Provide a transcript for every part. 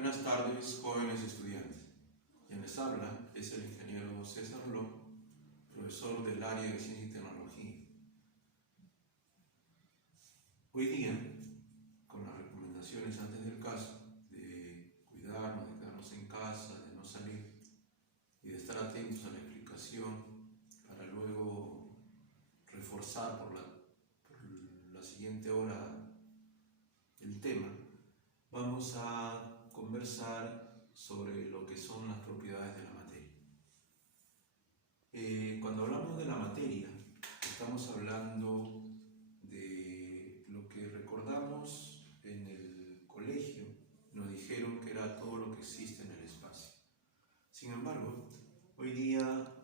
Buenas tardes, jóvenes estudiantes. Quien les habla es el ingeniero César Ló, profesor del área de Ciencia y Tecnología. Hoy día, con las recomendaciones antes del caso de cuidarnos, de quedarnos en casa, de no salir y de estar atentos a la explicación para luego reforzar por la siguiente hora el tema, vamos a conversar sobre lo que son las propiedades de la materia. Cuando hablamos de la materia, estamos hablando de lo que recordamos en el colegio. Nos dijeron que era todo lo que existe en el espacio. Sin embargo, hoy día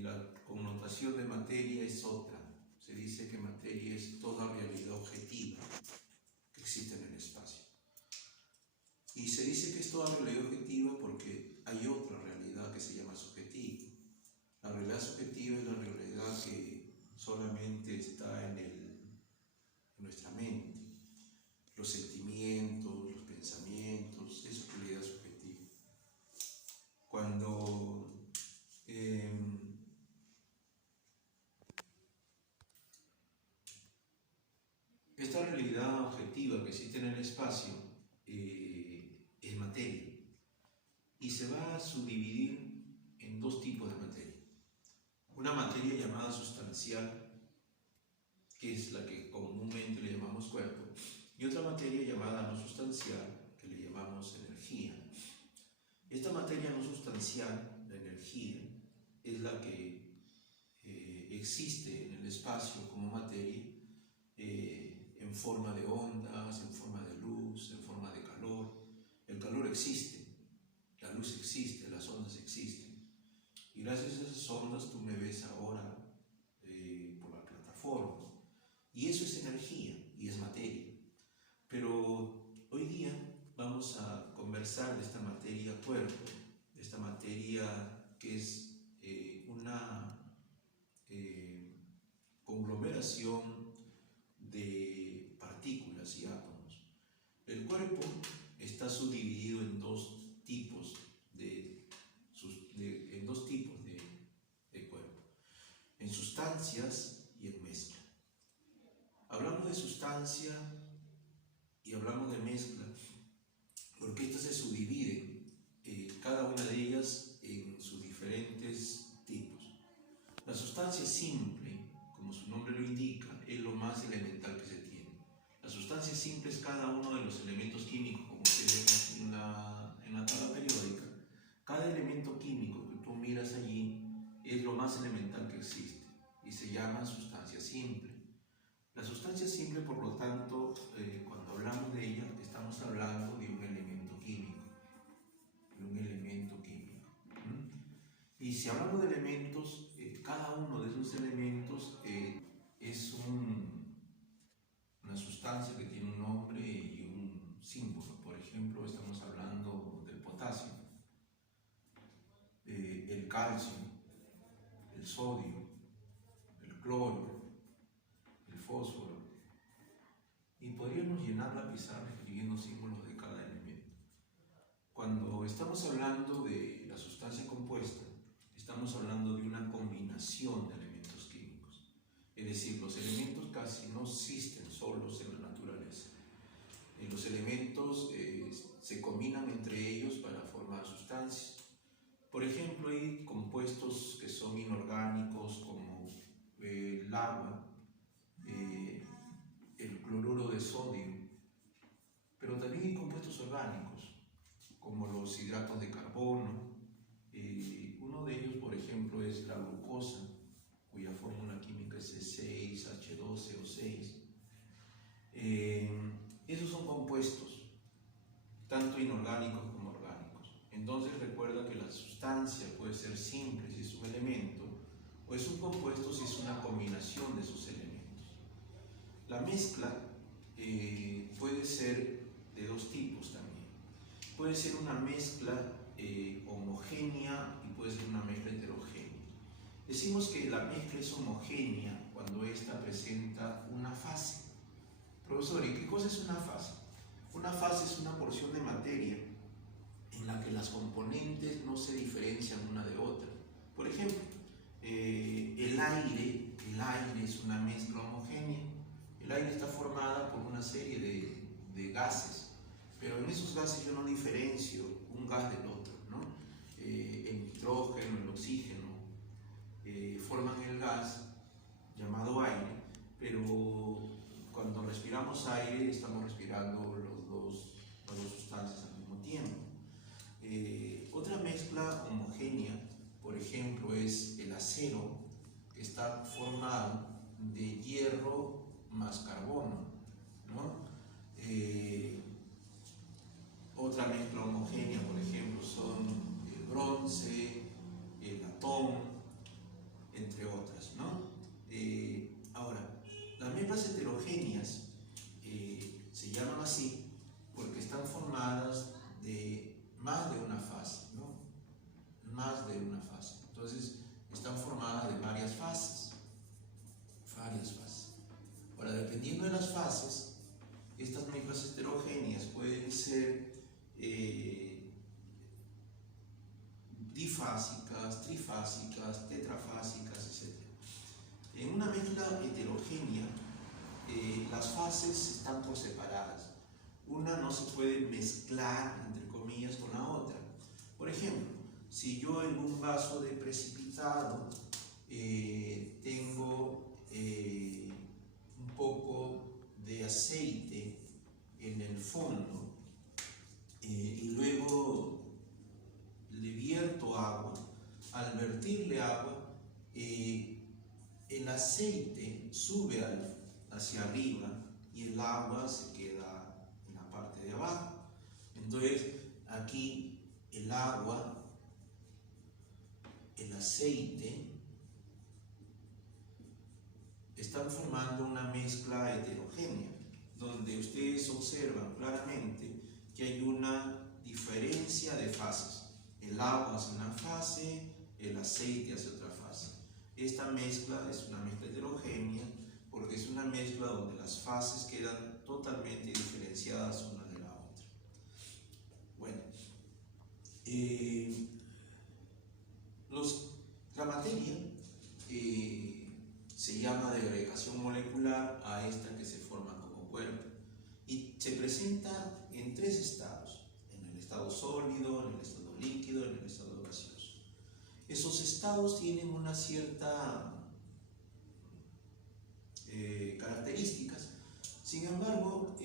la connotación de materia es otra. Se dice que materia es toda realidad objetiva que existe en el espacio. Y se dice que es toda realidad objetiva porque hay otra realidad que se llama subjetiva. La realidad subjetiva es la realidad que solamente está en nuestra mente. Los sentimientos, los pensamientos, eso es realidad subjetiva. Cuando esta realidad objetiva que existe en el espacio es materia y se va a subdividir en dos tipos de materia. Una materia llamada sustancial, que es la que comúnmente le llamamos cuerpo, y otra materia llamada no sustancial, que le llamamos energía. Esta materia no sustancial, la energía, es la que existe en el espacio como materia, en forma de ondas, en forma de luz, en forma de calor. El calor existe, la luz existe, las ondas existen. Y gracias a esas ondas tú me ves ahora por la plataforma. Y eso es energía y es materia. Pero hoy día vamos a conversar de esta materia cuerpo, de esta materia que es una conglomeración de partículas y átomos. El cuerpo está subdividido en dos tipos de cuerpo, en sustancias y en mezcla. Hablamos de sustancia y hablamos de mezcla porque estas se subdividen, cada una de ellas en sus diferentes tipos. La sustancia simple, como su nombre lo indica, es lo más elemental que se tiene. La sustancia simple es cada uno de los elementos químicos, como ustedes ven en la tabla periódica. Cada elemento químico que tú miras allí es lo más elemental que existe y se llama sustancia simple. La sustancia simple, por lo tanto, cuando hablamos de ella, estamos hablando de un elemento químico. Y si hablamos de elementos, cada uno de esos elementos es una sustancia que tiene un nombre y un símbolo. Por ejemplo, estamos hablando del potasio, el calcio, el sodio, el cloro, el fósforo. Y podríamos llenar la pizarra escribiendo símbolos de cada elemento. Cuando estamos hablando de la sustancia compuesta, estamos hablando de una combinación de elementos químicos. Es decir, los elementos casi no existen solos en la naturaleza. Los elementos se combinan entre ellos para formar sustancias. Por ejemplo, hay compuestos que son inorgánicos como el agua, el cloruro de sodio, pero también hay compuestos orgánicos como los hidratos de carbono. Uno de ellos, por ejemplo, es la glucosa, cuya fórmula química es C6H12O6. Esos son compuestos, tanto inorgánicos como orgánicos. Entonces recuerda que la sustancia puede ser simple si es un elemento, o es un compuesto si es una combinación de sus elementos. La mezcla puede ser de dos tipos también. Puede ser una mezcla homogénea y puede ser una mezcla heterogénea. Decimos que la mezcla es homogénea cuando ésta presenta una fase. Profesor, ¿y qué cosa es una fase? Una fase es una porción de materia la que las componentes no se diferencian una de otra. Por ejemplo, el aire es una mezcla homogénea. El aire está formada por una serie de gases, pero en esos gases yo no diferencio un gas del otro, ¿no? El nitrógeno, el oxígeno forman el gas llamado aire, pero cuando respiramos aire estamos respirando las dos sustancias al mismo tiempo. Otra mezcla homogénea, por ejemplo, es el acero, que está formado de hierro más carbono, ¿no? Otra mezcla homogénea, por ejemplo, son el bronce, el latón, entre otras, ¿no? Ahora, las mezclas heterogéneas se llaman así porque están formadas de más de una fase, ¿no? Más de una fase. Entonces, están formadas de varias fases. Ahora, dependiendo de las fases, estas mezclas heterogéneas pueden ser difásicas, trifásicas, tetrafásicas, etc. En una mezcla heterogénea, las fases están por separadas. Una no se puede mezclar, entre comillas, con la otra. Por ejemplo, si yo en un vaso de precipitado tengo un poco de aceite en el fondo y luego le vierto agua, al vertirle agua, el aceite sube hacia arriba y el agua se queda en la parte de abajo. Entonces, aquí el agua, el aceite, están formando una mezcla heterogénea, donde ustedes observan claramente que hay una diferencia de fases. El agua hace una fase, el aceite hace otra fase. Esta mezcla es una mezcla heterogénea porque es una mezcla donde las fases quedan totalmente diferenciadas una de la otra. Bueno, la materia se llama de agregación molecular a esta que se forma como cuerpo y se presenta en tres estados: en el estado sólido, en el estado líquido, en el estado gaseoso. Esos estados tienen una cierta características. Sin embargo,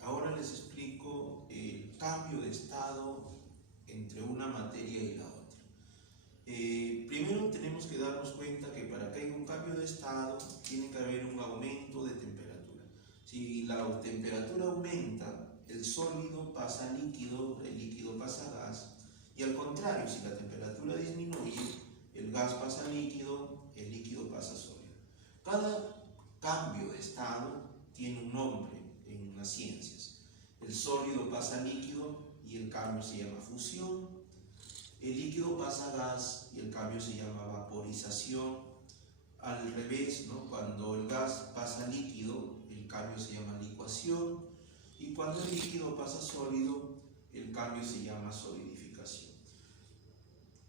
ahora les explico el cambio de estado entre una materia y la otra. Primero tenemos que darnos cuenta que para que haya un cambio de estado tiene que haber un aumento de temperatura. Si la temperatura aumenta, el sólido pasa a líquido, el líquido pasa a gas, y al contrario, si la temperatura disminuye, el gas pasa a líquido, el líquido pasa a sólido. Cada cambio de estado tiene un nombre en las ciencias. El sólido pasa a líquido y el cambio se llama fusión. El líquido pasa a gas y el cambio se llama vaporización. Al revés, ¿no? Cuando el gas pasa a líquido, el cambio se llama licuación. Y cuando el líquido pasa a sólido, el cambio se llama solidificación.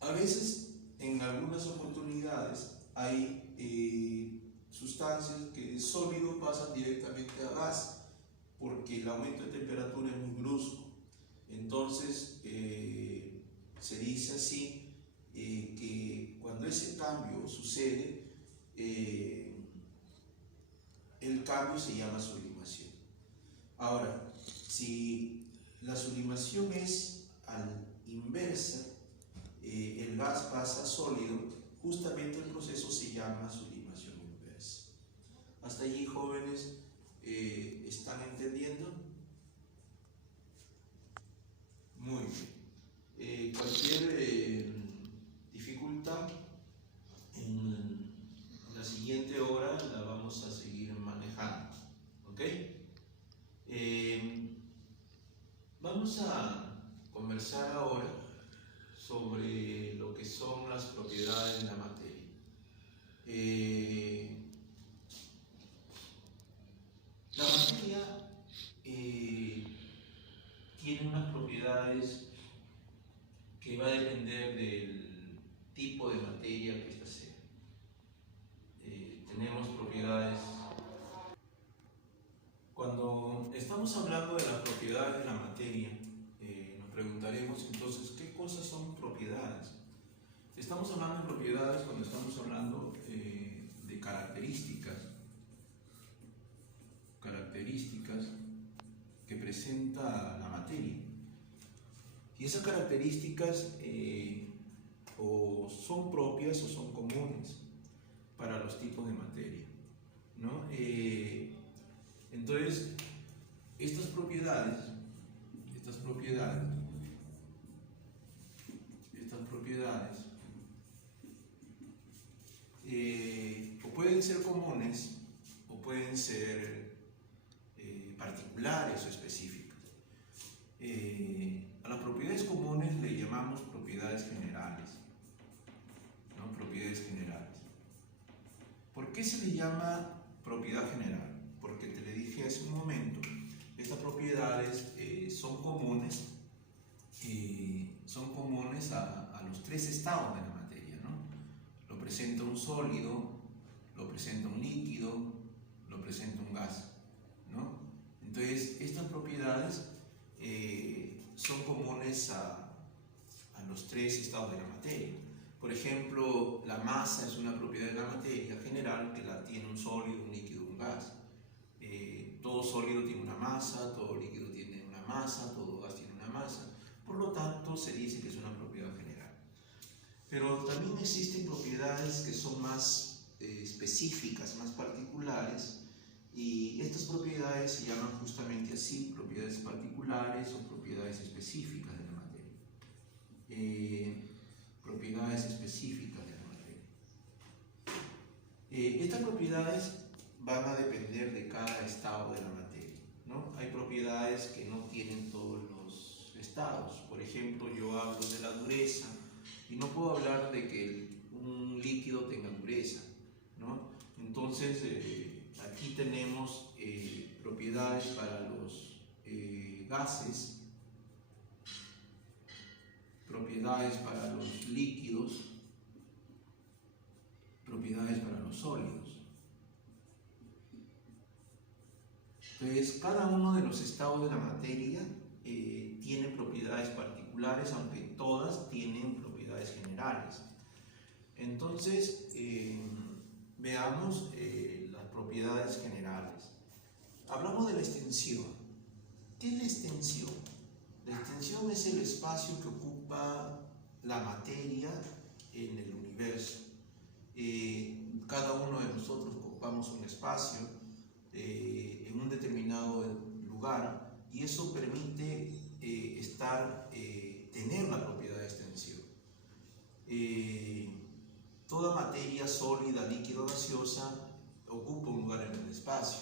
A veces, en algunas oportunidades, hay sustancias que de sólido pasan directamente a gas porque el aumento de temperatura es muy brusco. Entonces, se dice así que cuando ese cambio sucede, el cambio se llama sublimación. Ahora, si la sublimación es al inversa, el gas pasa a sólido, justamente el proceso se llama sublimación inversa. ¿Hasta allí, jóvenes, están entendiendo? Muy bien. Cualquier dificultad en la siguiente hora la vamos a seguir manejando, ¿ok? Vamos a conversar ahora sobre lo que son las propiedades de la materia. La materia tiene unas propiedades que va a depender del tipo de materia que ésta sea. Tenemos propiedades. Cuando estamos hablando de las propiedades de la materia, nos preguntaremos entonces, ¿qué cosas son propiedades? Estamos hablando de propiedades cuando estamos hablando de características que presenta la materia. Y esas características o son propias o son comunes para los tipos de materia, ¿no? Entonces, estas propiedades o pueden ser comunes o pueden ser particulares o específicas. A las propiedades comunes le llamamos propiedades generales, ¿no? Propiedades generales. ¿Por qué se le llama propiedad general? Porque te le dije hace un momento, estas propiedades son comunes a los tres estados de la materia, ¿no? Lo presenta un sólido, lo presenta un líquido, lo presenta un gas, ¿no? Entonces, estas propiedades son comunes a los tres estados de la materia. Por ejemplo, la masa es una propiedad de la materia general que la tiene un sólido, un líquido, un gas. Todo sólido tiene una masa, todo líquido tiene una masa, todo gas tiene una masa. Por lo tanto, se dice que es una propiedad general. Pero también existen propiedades que son más específicas, más particulares, y estas propiedades se llaman justamente así, propiedades particulares o propiedades específicas de la materia. Propiedades específicas de la materia. Estas propiedades van a depender de cada estado de la materia, ¿no? Hay propiedades que no tienen todos los estados. Por ejemplo, yo hablo de la dureza y no puedo hablar de que un líquido tenga dureza, ¿no? Entonces, aquí tenemos propiedades para los gases, propiedades para los líquidos, propiedades para los sólidos. Entonces, cada uno de los estados de la materia tiene propiedades particulares, aunque todas tienen propiedades generales. Entonces, veamos las propiedades generales. Hablamos de la extensión. ¿Qué es la extensión? La extensión es el espacio que ocupa la materia en el universo. Cada uno de nosotros ocupamos un espacio en un determinado lugar y eso permite tener la propiedad de extensión. Toda materia sólida, líquida o gaseosa ocupa un lugar en el espacio.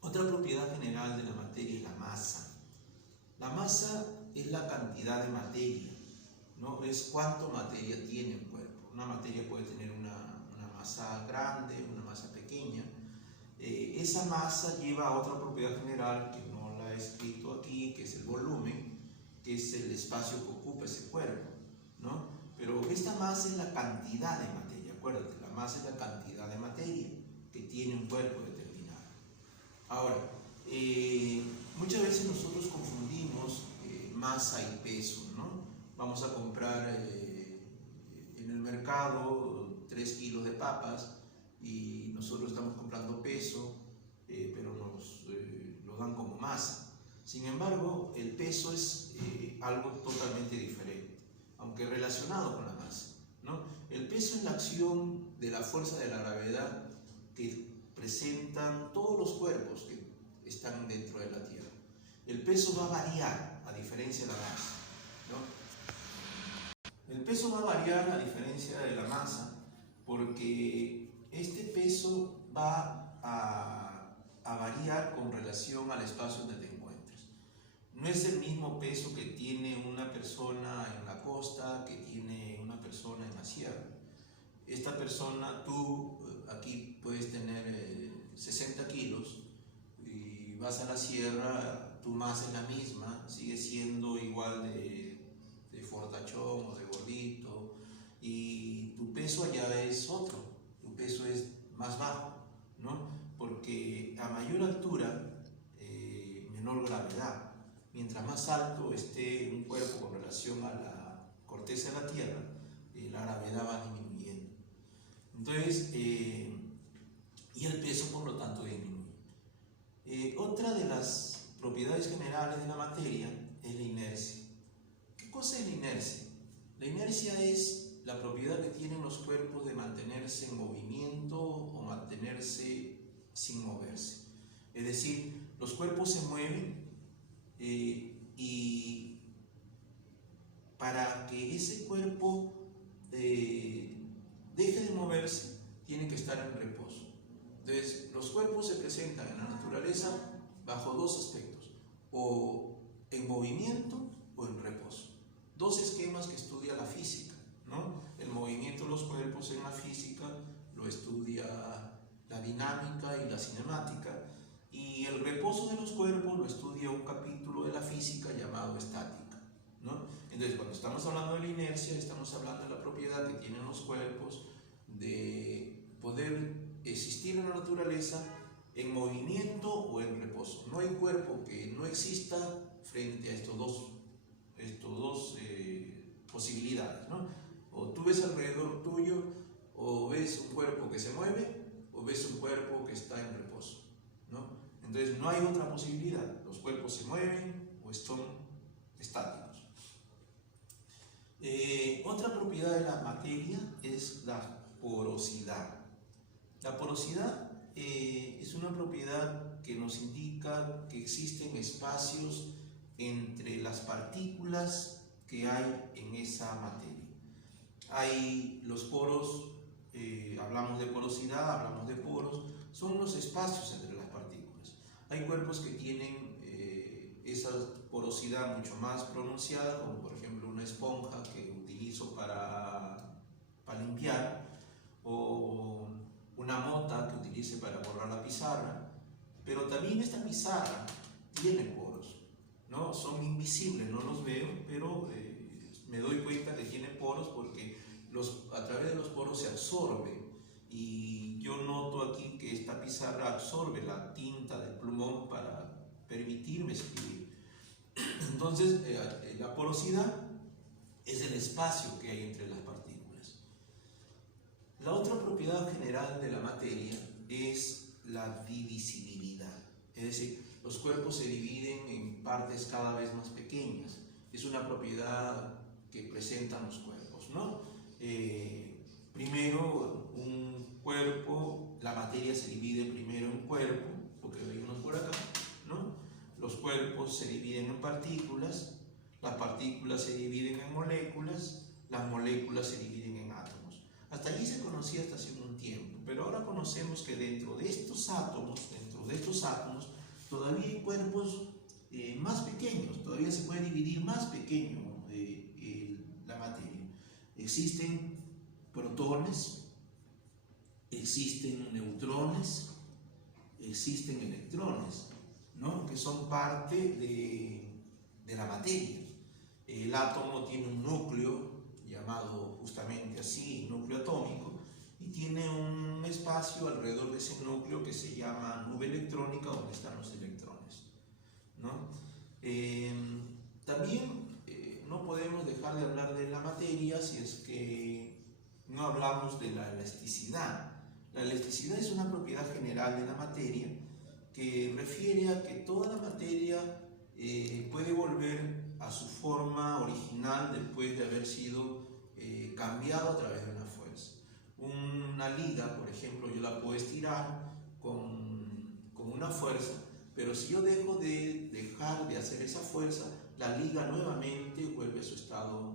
Otra propiedad general de la materia es la masa. La masa es la cantidad de materia, ¿no? Es cuánto materia tiene un cuerpo. Una materia puede tener una masa grande, una masa pequeña. Esa masa lleva a otra propiedad general que no la he escrito aquí, que es el volumen, que es el espacio que ocupa ese cuerpo, ¿no? Pero esta masa es la cantidad de materia, acuérdate, la masa es la cantidad de materia que tiene un cuerpo determinado. Ahora, muchas veces nosotros confundimos masa y peso, ¿no? Vamos a comprar en el mercado 3 kilos de papas y nosotros estamos comprando peso, pero nos lo dan como masa. Sin embargo, el peso es algo totalmente diferente, aunque relacionado con la masa, ¿no? El peso es la acción de la fuerza de la gravedad que presentan todos los cuerpos que están dentro de la Tierra. El peso va a variar a diferencia de la masa, ¿no? El peso va a variar a diferencia de la masa porque este peso va a variar con relación al espacio donde te encuentres. No es el mismo peso que tiene una persona en la costa que tiene una persona en la sierra. Esta persona, tú aquí puedes tener 60 kilos y vas a la sierra, tu masa es la misma, sigue siendo igual de fortaleza bonachón o de gordito, y tu peso allá es otro, tu peso es más bajo, ¿no? Porque a mayor altura, menor gravedad. Mientras más alto esté un cuerpo con relación a la corteza de la Tierra, la gravedad va disminuyendo. Entonces, y el peso, por lo tanto, disminuye. Otra de las propiedades generales de la materia es la inercia. ¿Qué cosa es la inercia? La inercia es la propiedad que tienen los cuerpos de mantenerse en movimiento o mantenerse sin moverse. Es decir, los cuerpos se mueven y para que ese cuerpo deje de moverse, tiene que estar en reposo. Entonces, los cuerpos se presentan en la naturaleza bajo dos aspectos, o en movimiento o en reposo. Dos esquemas que estudia la física, ¿no? El movimiento de los cuerpos en la física lo estudia la dinámica y la cinemática, y el reposo de los cuerpos lo estudia un capítulo de la física llamado estática, ¿no? Entonces, cuando estamos hablando de la inercia, estamos hablando de la propiedad que tienen los cuerpos de poder existir en la naturaleza en movimiento o en reposo. No hay cuerpo que no exista frente a estos dos posibilidades, ¿no? O tú ves alrededor tuyo, o ves un cuerpo que se mueve, o ves un cuerpo que está en reposo, ¿no? Entonces no hay otra posibilidad. Los cuerpos se mueven o son estáticos. Otra propiedad de la materia es la porosidad. La porosidad es una propiedad que nos indica que existen espacios entre las partículas que hay en esa materia. Hay los poros, hablamos de porosidad, hablamos de poros, son los espacios entre las partículas. Hay cuerpos que tienen esa porosidad mucho más pronunciada, como por ejemplo una esponja que utilizo para limpiar, o una mota que utilice para borrar la pizarra, pero también esta pizarra tiene poros, ¿no? Son invisibles, no los veo, pero me doy cuenta que tiene poros porque a través de los poros se absorbe, y yo noto aquí que esta pizarra absorbe la tinta del plumón para permitirme escribir. Entonces, la porosidad es el espacio que hay entre las partículas. La otra propiedad general de la materia es la divisibilidad, es decir, los cuerpos se dividen en partes cada vez más pequeñas. Es una propiedad que presentan los cuerpos, ¿no? Primero, un cuerpo, la materia se divide primero en cuerpo, lo que vemos por acá, ¿no? Los cuerpos se dividen en partículas, las partículas se dividen en moléculas, las moléculas se dividen en átomos. Hasta allí se conocía hasta hace un tiempo, pero ahora conocemos que dentro de estos átomos, todavía hay cuerpos más pequeños, todavía se puede dividir más pequeño la materia. Existen protones, existen neutrones, existen electrones, ¿no? Que son parte de la materia. El átomo tiene un núcleo, llamado justamente así, núcleo atómico, y tiene un espacio alrededor de ese núcleo que se llama nube electrónica, donde están los electrones, ¿no? También no podemos dejar de hablar de la materia si es que no hablamos de la elasticidad. La elasticidad es una propiedad general de la materia que refiere a que toda la materia puede volver a su forma original después de haber sido cambiado a través de una fuerza. Una liga, por ejemplo, yo la puedo estirar con una fuerza, pero si yo dejo de hacer esa fuerza, la liga nuevamente vuelve a su estado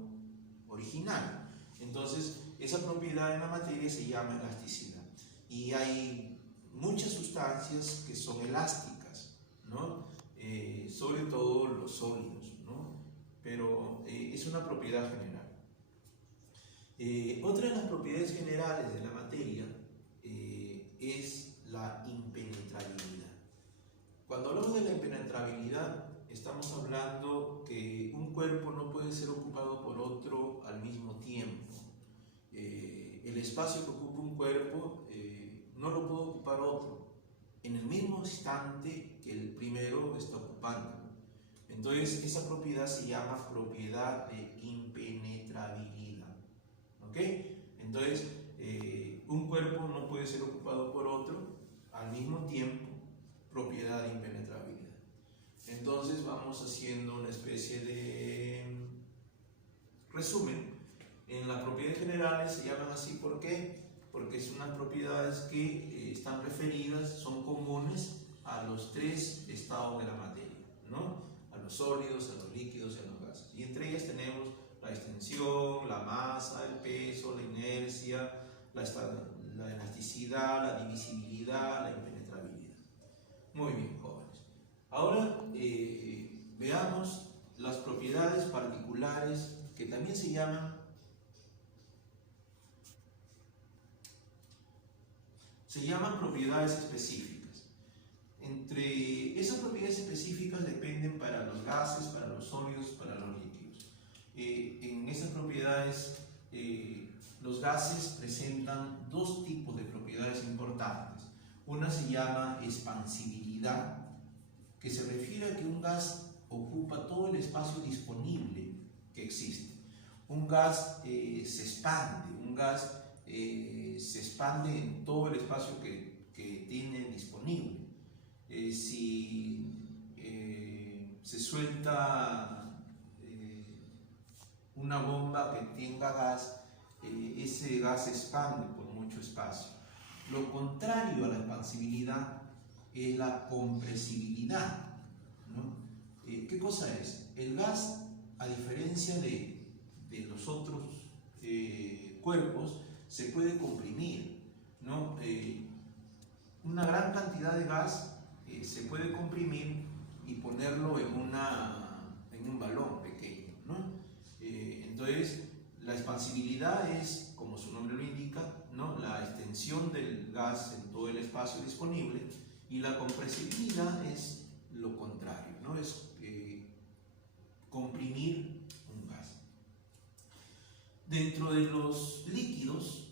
original. Entonces, esa propiedad en la materia se llama elasticidad. Y hay muchas sustancias que son elásticas, ¿no? Sobre todo los sólidos, ¿no? Pero es una propiedad general. Otra de las propiedades generales de la materia es la impenetrabilidad. Cuando hablamos de la impenetrabilidad, estamos hablando que un cuerpo no puede ser ocupado por otro espacio que ocupa un cuerpo no lo puede ocupar otro en el mismo instante que el primero está ocupando. Entonces, esa propiedad se llama propiedad de impenetrabilidad. ¿Ok? Entonces, un cuerpo no puede ser ocupado por otro al mismo tiempo, propiedad de impenetrabilidad. Entonces, vamos haciendo una especie de resumen. En las propiedades generales se llaman así, ¿por qué? Porque son unas propiedades que están referidas, son comunes a los tres estados de la materia, ¿no? A los sólidos, a los líquidos y a los gases. Y entre ellas tenemos la extensión, la masa, el peso, la inercia, la elasticidad, la divisibilidad, la impenetrabilidad. Muy bien, jóvenes. Ahora veamos las propiedades particulares que también se llaman propiedades específicas. Entre esas propiedades específicas dependen para los gases, para los sólidos, para los líquidos. En esas propiedades, los gases presentan dos tipos de propiedades importantes. Una se llama expansibilidad, que se refiere a que un gas ocupa todo el espacio disponible que existe. Un gas se expande, un gas se expande en todo el espacio que tiene disponible. Si se suelta una bomba que tenga gas, ese gas se expande por mucho espacio. Lo contrario a la expansibilidad es la compresibilidad, ¿no? ¿Qué cosa es? El gas, a diferencia de los otros cuerpos, se puede comprimir, ¿no? Una gran cantidad de gas se puede comprimir y ponerlo en un balón pequeño, ¿no? Entonces, la expansibilidad es, como su nombre lo indica, ¿no? La extensión del gas en todo el espacio disponible, y la compresibilidad es lo contrario, ¿no? Es comprimir un gas. Dentro de los líquidos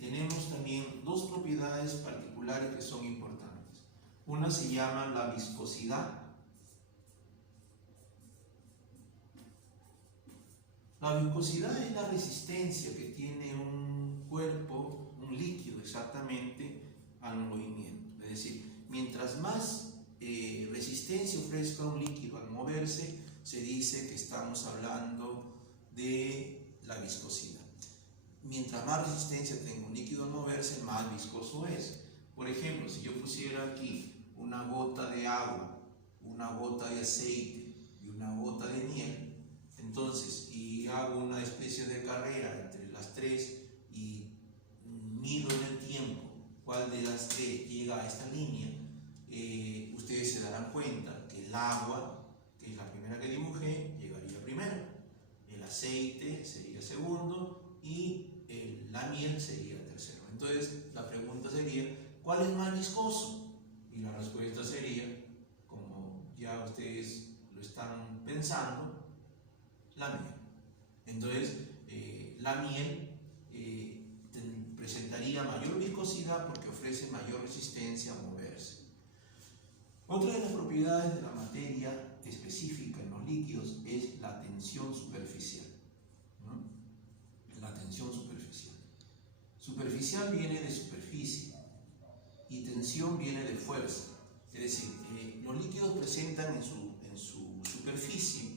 tenemos también dos propiedades particulares que son importantes. Una se llama la viscosidad. La viscosidad es la resistencia que tiene un cuerpo, un líquido exactamente, al movimiento. Es decir, mientras más resistencia ofrezca un líquido al moverse, se dice que estamos hablando de la viscosidad. Mientras más resistencia tenga un líquido al moverse, más viscoso es. Por ejemplo, si yo pusiera aquí una gota de agua, una gota de aceite y una gota de miel, entonces, y hago una especie de carrera entre las tres y mido en el tiempo cuál de las tres llega a esta línea, ustedes se darán cuenta que el agua, que es la primera que dibujé, llegaría primero, el aceite sería segundo y la miel sería tercero. Entonces, la pregunta sería, ¿cuál es más viscoso? Y la respuesta sería, como ya ustedes lo están pensando, la miel. Entonces, la miel presentaría mayor viscosidad porque ofrece mayor resistencia a moverse. Otra de las propiedades de la materia específica en los líquidos es la tensión superficial, ¿no? La tensión superficial. Superficial viene de superficie y tensión viene de fuerza. Es decir, los líquidos presentan en su superficie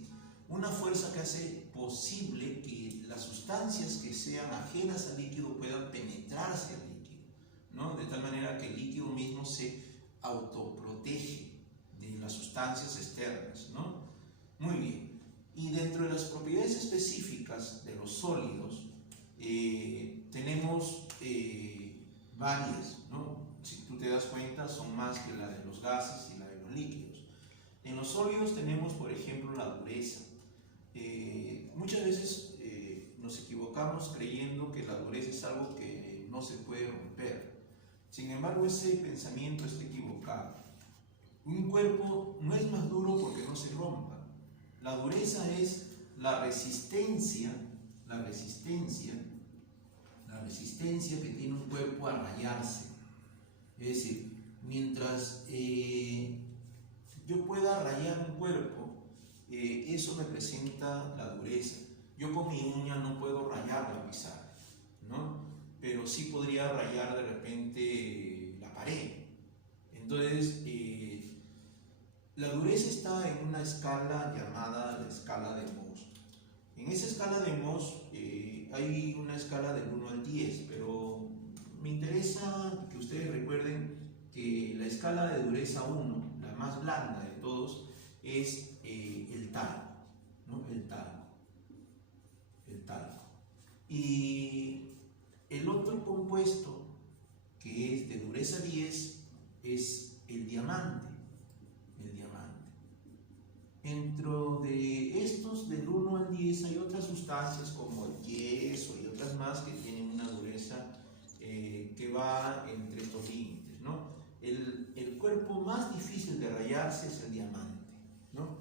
una fuerza que hace posible que las sustancias que sean ajenas al líquido puedan penetrarse al líquido, ¿no? De tal manera que el líquido mismo se autoprotege de las sustancias externas, ¿no? Muy bien. Y dentro de las propiedades específicas de los sólidos, tenemos varias, ¿no? Si tú te das cuenta, son más que la de los gases y la de los líquidos. En los sólidos tenemos, por ejemplo, la dureza. Muchas veces nos equivocamos creyendo que la dureza es algo que no se puede romper. Sin embargo, ese pensamiento está equivocado. Un cuerpo no es más duro porque no se rompa. La dureza es la resistencia la resistencia que tiene un cuerpo a rayarse. Es decir, mientras yo pueda rayar un cuerpo, eso representa la dureza. Yo con mi uña no puedo rayar la pizarra, ¿no? Pero sí podría rayar de repente la pared. Entonces, la dureza está en una escala llamada la escala de Mohs. En esa escala de Mohs hay una escala del 1 al 10, pero me interesa que ustedes recuerden que la escala de dureza 1, la más blanda de todos, es el talco, ¿no? El talco. Y el otro compuesto que es de dureza 10 es el diamante. Dentro de estos del 1 al 10 hay otras sustancias como el yeso y otras más que tienen una dureza que va entre estos límites, ¿no? El cuerpo más difícil de rayarse es el diamante, ¿no?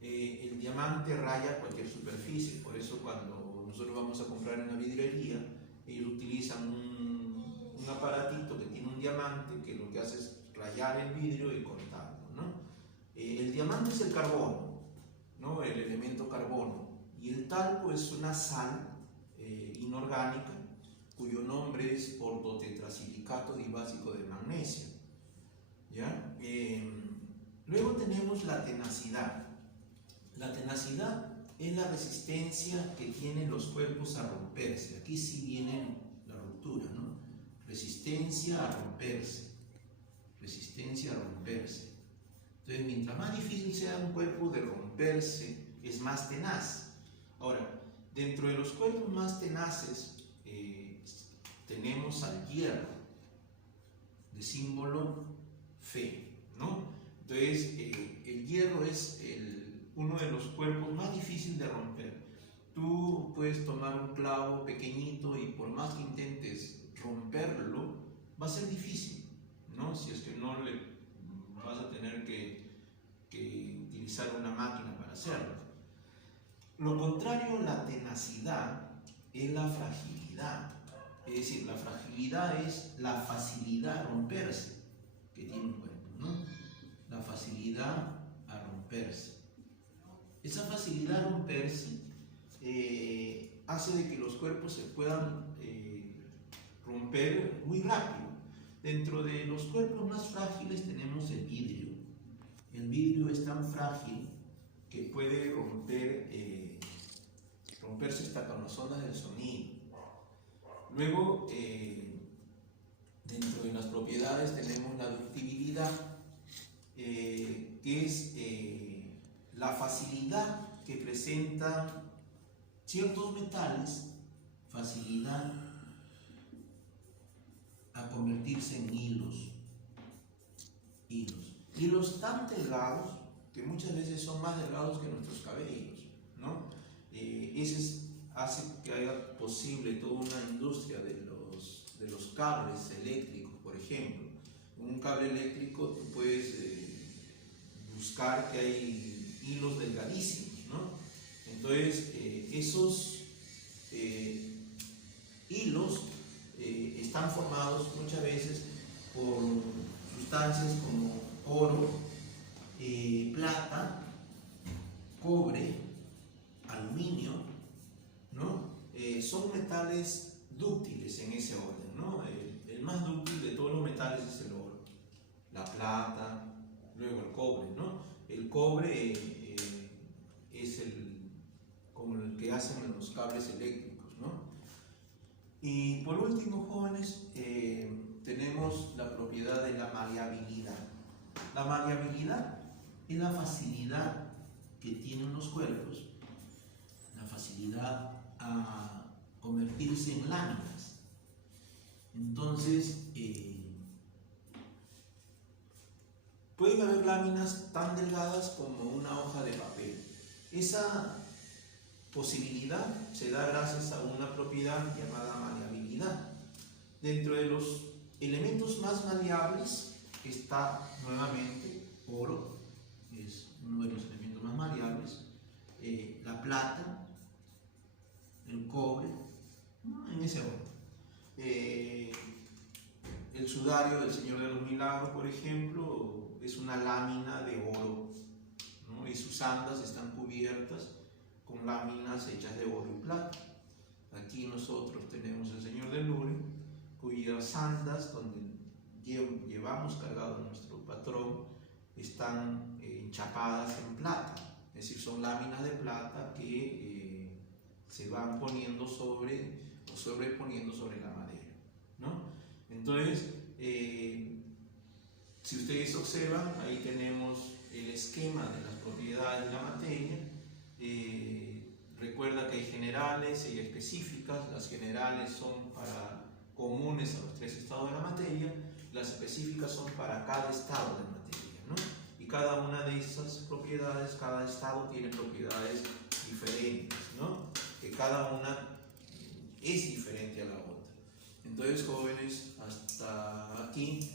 El diamante raya cualquier superficie, por eso cuando nosotros vamos a comprar en la vidriería, ellos utilizan un aparatito que tiene un diamante que lo que hace es rayar el vidrio y cortarlo, ¿no? El diamante es el carbono, ¿no? El elemento carbono, y el talco es una sal inorgánica cuyo nombre es ortotetrasilicato dibásico de magnesio, ¿ya? Luego tenemos la tenacidad. La tenacidad es la resistencia que tienen los cuerpos a romperse. Aquí sí viene la ruptura, ¿no? Resistencia a romperse. Resistencia a romperse. Entonces, mientras más difícil sea un cuerpo de romperse, es más tenaz. Ahora, dentro de los cuerpos más tenaces tenemos al hierro, de símbolo Fe, ¿no? Entonces, el hierro es uno de los cuerpos más difíciles de romper. Tú puedes tomar un clavo pequeñito y por más que intentes romperlo, va a ser difícil, ¿no? Si es que no le vas a tener que utilizar una máquina para hacerlo. Lo contrario a la tenacidad es la fragilidad. Es decir, la fragilidad es la facilidad a romperse que tiene un cuerpo, ¿no? La facilidad a romperse. Esa facilidad a romperse hace de que los cuerpos se puedan romper muy rápido. Dentro de los cuerpos más frágiles tenemos el vidrio. El vidrio es tan frágil que puede romperse hasta con las ondas del sonido. Luego, dentro de las propiedades tenemos la ductibilidad, que es la facilidad que presentan ciertos metales, facilidad a convertirse en hilos tan delgados que muchas veces son más delgados que nuestros cabellos, ¿no? Hace que haya posible toda una industria de los cables eléctricos, por ejemplo. En un cable eléctrico tú puedes buscar que hay hilos delgadísimos, ¿no? Entonces, esos hilos están formados muchas veces por sustancias como oro, plata, cobre, aluminio, ¿no? Son metales dúctiles en ese orden, ¿no? El más dúctil de todos los metales es el oro, la plata, luego el cobre, ¿no? El cobre es como el que hacen en los cables eléctricos, ¿no? Y por último, jóvenes, tenemos la propiedad de la maleabilidad. La maleabilidad es la facilidad que tienen los cuerpos, la facilidad a convertirse en láminas. Entonces, pueden haber láminas tan delgadas como una hoja de papel. Esa posibilidad se da gracias a una propiedad llamada maleabilidad. Dentro de los elementos más maleables está nuevamente oro, es uno de los elementos más maleables, la plata, el cobre, ¿no? En ese orden. El sudario del Señor de los Milagros, por ejemplo, es una lámina de oro, ¿no? Y sus andas están cubiertas con láminas hechas de oro y plata. Aquí nosotros tenemos el Señor del Louvre, cuyas andas, donde llevamos cargado a nuestro patrón, están enchapadas en plata, es decir, son láminas de plata que se van poniendo sobre o sobreponiendo sobre la madera, ¿no? Entonces, si ustedes observan, ahí tenemos el esquema de las propiedades de la materia. Recuerda que hay generales y específicas. Las generales son comunes a los tres estados de la materia, las específicas son para cada estado de materia, ¿no? Y cada una de esas propiedades, cada estado tiene propiedades diferentes, ¿no? Que cada una es diferente a la otra. Entonces, jóvenes, hasta aquí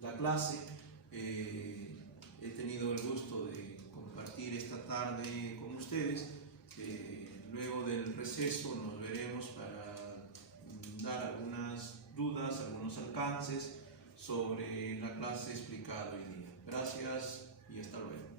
la clase. He tenido el gusto de compartir esta tarde con ustedes. Luego del receso nos veremos para dar algunas dudas, algunos alcances sobre la clase explicada hoy día. Gracias y hasta luego.